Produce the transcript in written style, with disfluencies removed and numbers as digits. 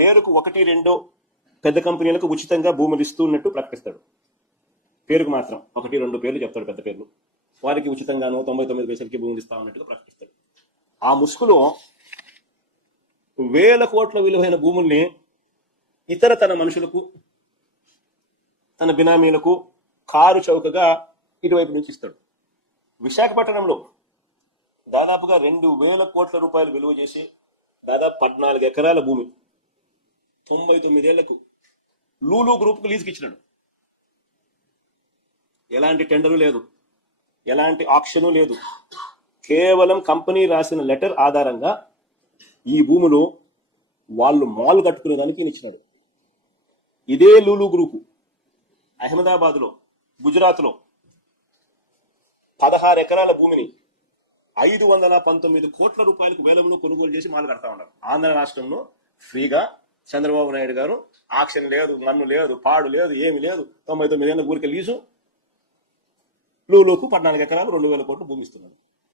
పేరుకు 1-2 పెద్ద కంపెనీలకు ఉచితంగా భూములు ఇస్తున్నట్టు ప్రకటిస్తాడు. పేరుకు మాత్రం 1-2 పేర్లు చెప్తాడు, పెద్ద పేర్లు. వారికి ఉచితంగాను 99 పైసలకి భూములు ఇస్తా ఉన్నట్టుగా ప్రకటిస్తాడు. ఆ ముసుగులో వేల కోట్ల విలువైన భూముల్ని తన మనుషులకు, తన బినామీలకు కారు చౌకగా ఇటువైపు నుంచి ఇస్తాడు. విశాఖపట్నంలో దాదాపుగా 2,000 కోట్ల రూపాయలు విలువ చేసి దాదాపు 14 ఎకరాల భూమి 99 ఏళ్లకు లూలు గ్రూప్కు లీజుకి ఇచ్చినాడు. ఎలాంటి టెండరు లేదు, ఎలాంటి ఆక్షను లేదు. కేవలం కంపెనీ రాసిన లెటర్ ఆధారంగా ఈ భూములు వాళ్ళు మాల్ కట్టుకునేదానికి ఇచ్చినాడు. ఇదే లూలు గ్రూపు అహ్మదాబాద్లో, గుజరాత్లో 16 ఎకరాల భూమిని 519 కోట్ల రూపాయలకు వేలంలో కొనుగోలు చేసి మాలు కడతా ఉన్నారు. ఆంధ్ర రాష్ట్రంలో ఫ్రీగా చంద్రబాబు నాయుడు గారు ఆక్షన్ లేదు, నన్ను లేదు, పాడు లేదు, ఏమి లేదు, 99 ఏళ్ళ ఊరికి లీజు లూలుకు 14 ఎకరాలు 2,000 కోట్లు భూమి ఇస్తున్నారు.